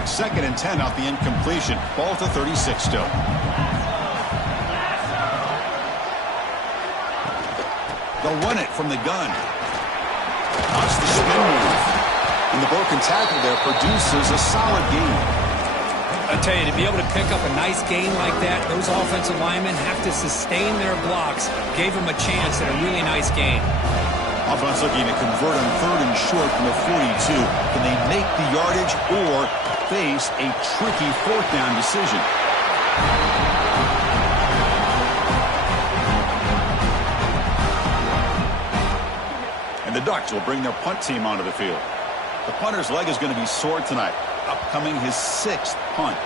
Second and 10 off the incompletion. Ball to 36 still. They'll run it from the gun. Watch the spin move. And the broken tackle there produces a solid gain. I tell you, to be able to pick up a nice gain like that, those offensive linemen have to sustain their blocks. Gave them a chance at a really nice gain. Offense looking to convert on third and short from the 42. Can they make the yardage or face a tricky fourth down decision? And the Ducks will bring their punt team onto the field. The punter's leg is going to be sore tonight. Upcoming his 6th punt.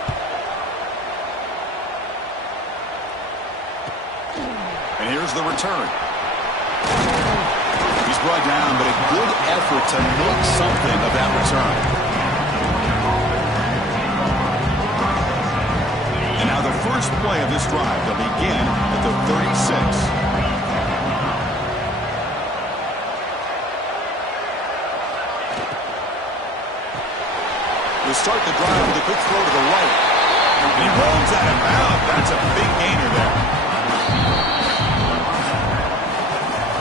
And here's the return. He's brought down, but a good effort to make something of that return. And now the first play of this drive will begin at the 36. We'll start the drive with a quick throw to the right. And he rolls out of bounds. That's a big gainer there.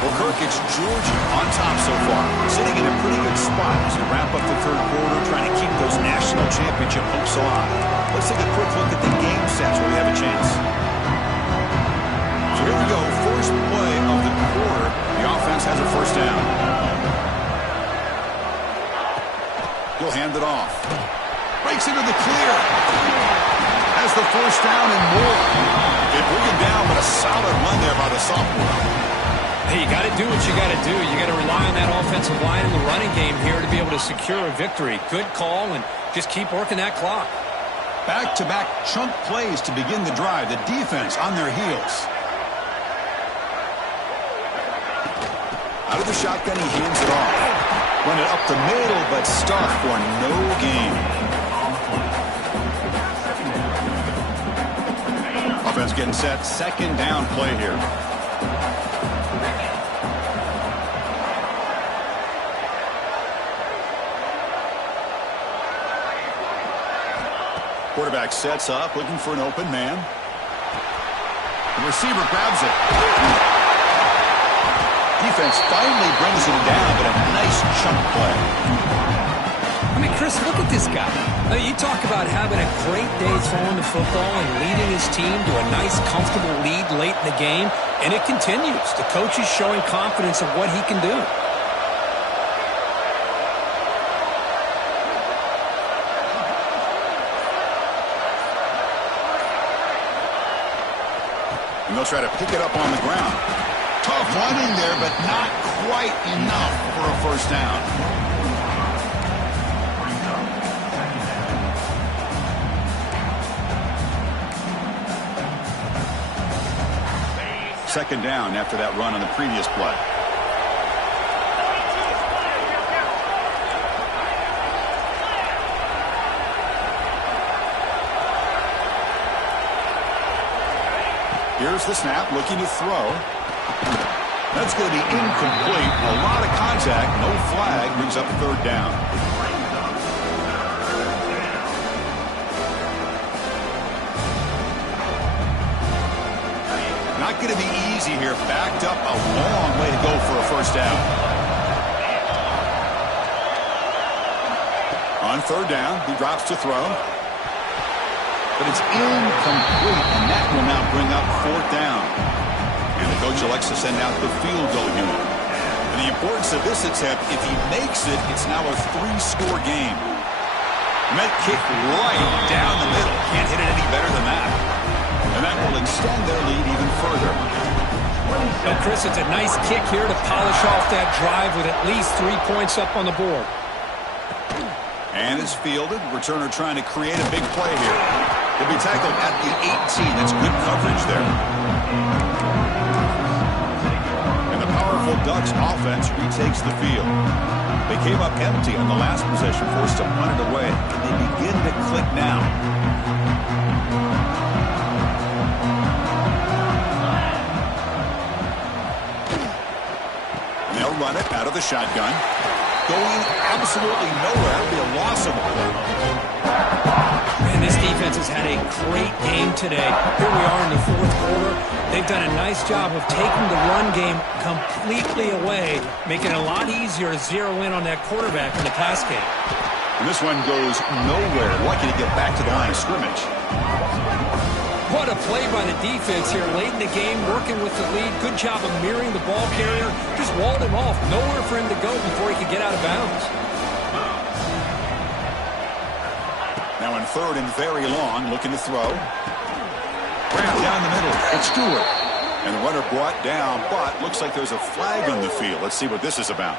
Well, Kirk, it's Georgia on top so far, sitting in a pretty good spot as we wrap up the third quarter, trying to keep those national championship hopes alive. Let's take a quick look at the game stats where we have a chance. So here we go, first play of the quarter. The offense has a first down. He'll hand it off. Breaks into the clear. Has the first down and more. They bring him down, but a solid run there by the sophomore. Hey, you got to do what you got to do. You got to rely on that offensive line in the running game here to be able to secure a victory. Good call, and just keep working that clock. Back-to-back chunk plays to begin the drive. The defense on their heels. Out of the shotgun, he hands it off. Run it up the middle, but stuffed for no gain. Offense getting set. Second down play here. Quarterback sets up, looking for an open man. The receiver grabs it. Defense finally brings him down, but a nice chunk play. I mean, Chris, look at this guy. I mean, you talk about having a great day throwing the football and leading his team to a nice, comfortable lead late in the game, and it continues. The coach is showing confidence of what he can do. And they'll try to pick it up on the ground. Tough running there, but not quite enough for a first down. Second down after that run on the previous play. Here's the snap, looking to throw. That's going to be incomplete. A lot of contact, no flag, brings up third down. Not going to be easy here. Backed up a long way to go for a first down. On third down, he drops to throw. But it's incomplete, and that will now bring up fourth down. And the coach elects to send out the field goal unit. And the importance of this attempt, if he makes it, it's now a 3-score game. Met kick right down the middle. Can't hit it any better than that. And that will extend their lead even further. Well, Chris, it's a nice kick here to polish off that drive with at least 3 points up on the board. And it's fielded. Returner trying to create a big play here. He'll be tackled at the 18. That's good coverage there. And the powerful Ducks offense retakes the field. They came up empty on the last possession, forced to punt it away. And they begin to click now. And they'll run it out of the shotgun. Going absolutely nowhere. It'll be a loss of a play. Man, this defense has had a great game today. Here we are in the fourth quarter. They've done a nice job of taking the run game completely away, making it a lot easier to zero in on that quarterback in the pass game. And this one goes nowhere. Lucky to get back to the line of scrimmage. What a play by the defense here late in the game, working with the lead. Good job of mirroring the ball carrier. Just walled him off. Nowhere for him to go before he could get out of bounds. Now in third and very long, looking to throw. Grab down the middle. It's Stewart. And the runner brought down, but looks like there's a flag on the field. Let's see what this is about.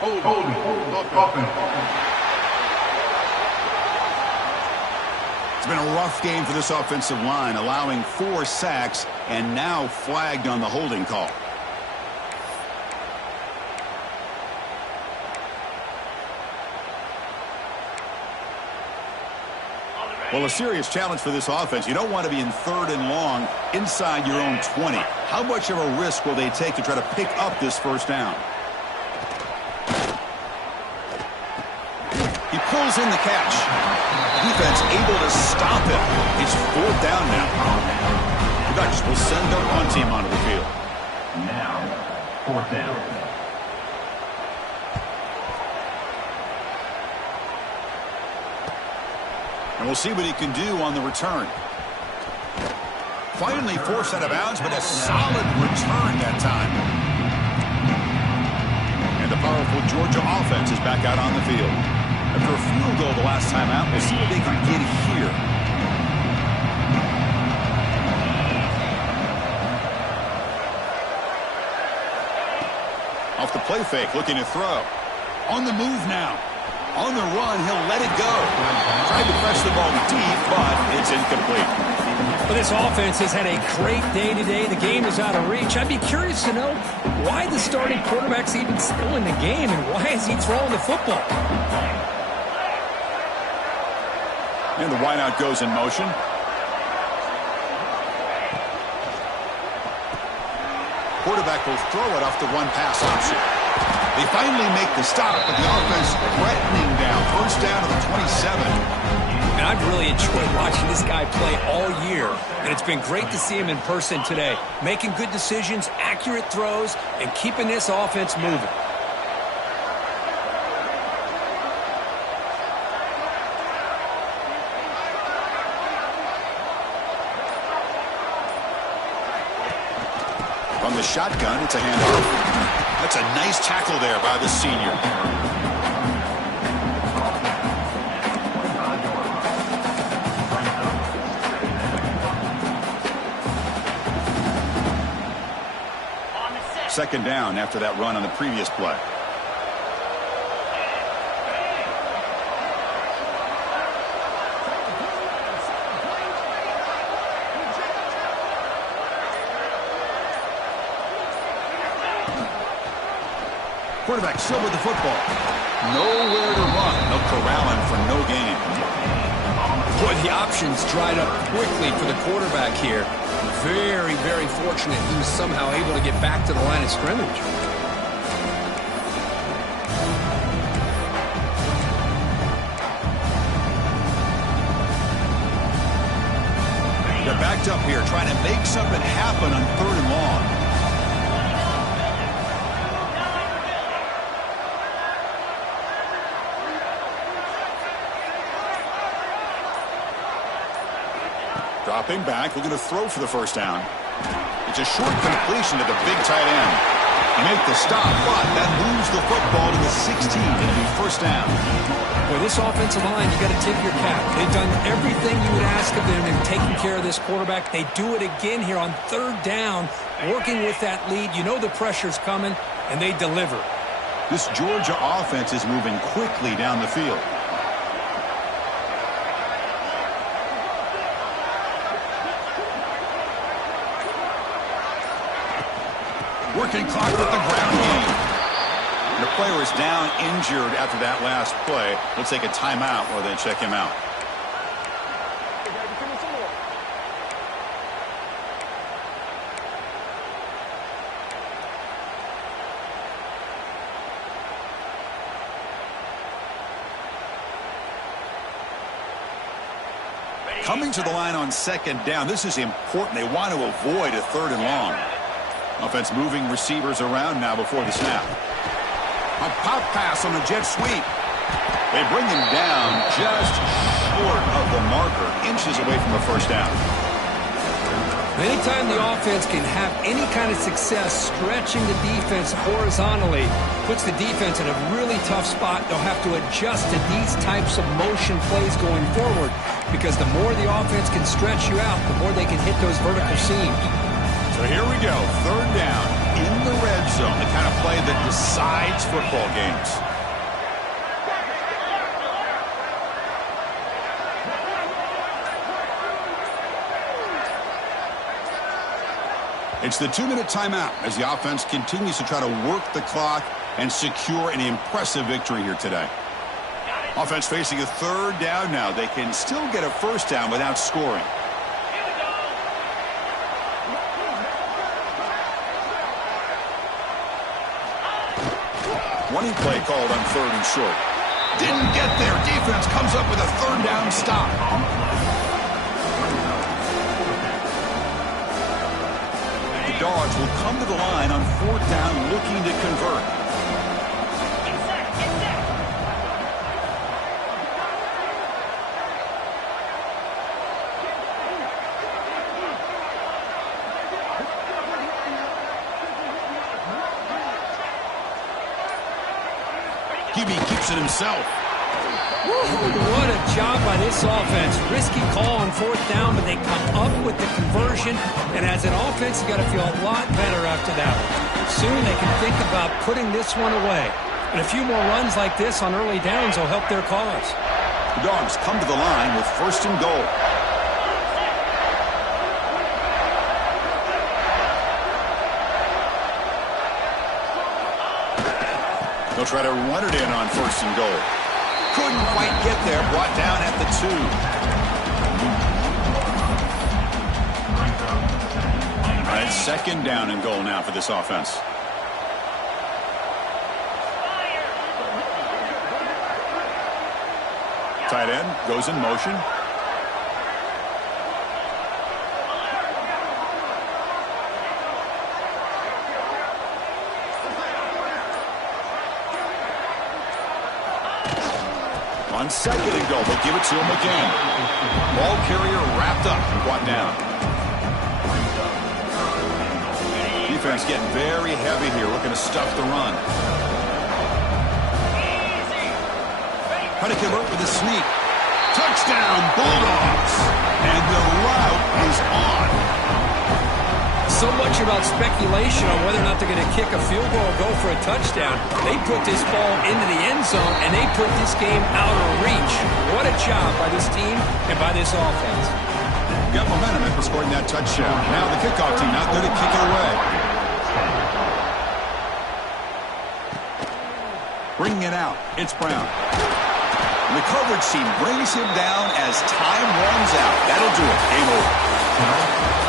Hold offense. It's been a rough game for this offensive line, allowing 4 sacks and now flagged on the holding call. Well, a serious challenge for this offense. You don't want to be in third and long inside your own 20. How much of a risk will they take to try to pick up this first down? He pulls in the catch. Defense able to stop it. It's fourth down now. The Ducks will send their punt team onto the field. Now, fourth down. And we'll see what he can do on the return. Finally forced out of bounds, but a solid return that time. And the powerful Georgia offense is back out on the field. After a field goal the last time out, we'll see what they can get here. Off the play fake, looking to throw. On the move now. On the run, he'll let it go. Tried to press the ball deep, but it's incomplete. But this offense has had a great day today. The game is out of reach. I'd be curious to know why the starting quarterback's even still in the game and why is he throwing the football? And the wideout goes in motion. Quarterback will throw it off the one pass option. They finally make the stop, but the offense threatening down. First down to the 27. And I've really enjoyed watching this guy play all year, and it's been great to see him in person today. Making good decisions, accurate throws, and keeping this offense moving. From the shotgun, it's a handoff. That's a nice tackle there by the senior. Second down after that run on the previous play. Quarterback still with the football. Nowhere to run. They'll corral him for no gain. Boy, the options dried up quickly for the quarterback here. Very, very fortunate he was somehow able to get back to the line of scrimmage. They're backed up here, trying to make something happen on 3rd and long. Dropping back, looking to throw for the first down. It's a short completion to the big tight end. They make the stop, but that moves the football to the 16. It'll be first down. Boy, this offensive line, you got to tip your cap. They've done everything you would ask of them in taking care of this quarterback. They do it again here on 3rd down, working with that lead. You know the pressure's coming, and they deliver. This Georgia offense is moving quickly down the field. Working clock with the ground game. The player is down injured after that last play. We'll take a timeout while they check him out. Coming to the line on 2nd down. This is important. They want to avoid a 3rd and long. Offense moving receivers around now before the snap. A pop pass on the jet sweep. They bring him down just short of the marker, inches away from a first down. Anytime the offense can have any kind of success stretching the defense horizontally, puts the defense in a really tough spot. They'll have to adjust to these types of motion plays going forward, because the more the offense can stretch you out, the more they can hit those vertical seams. So here we go, 3rd down in the red zone, the kind of play that decides football games. It's the 2-minute timeout as the offense continues to try to work the clock and secure an impressive victory here today. Offense facing a 3rd down now. They can still get a first down without scoring. Running play called on 3rd and short. Didn't get there. Defense comes up with a 3rd down stop. The Dogs will come to the line on 4th down looking to convert. Hebe keeps it himself. What a job by this offense. Risky call on 4th down, but they come up with the conversion. And as an offense, you got to feel a lot better after that. Soon they can think about putting this one away. And a few more runs like this on early downs will help their cause. The Dogs come to the line with 1st and goal. They'll try to run it in on 1st and goal. Couldn't quite get there. Brought down at the 2. All right, 2nd down and goal now for this offense. Tight end goes in motion. On 2nd and goal, they'll give it to him again. Ball carrier wrapped up and brought down. Defense getting very heavy here, looking to stuff the run. Try to convert with a sneak. Touchdown, Bulldogs! And the route is on. So much about speculation on whether or not they're going to kick a field goal or go for a touchdown. They put this ball into the end zone, and they put this game out of reach. What a job by this team and by this offense. Got momentum after scoring that touchdown. Now the kickoff team out there to kick it away. Bringing it out, it's Brown. The coverage team brings him down as time runs out. That'll do it. Game over.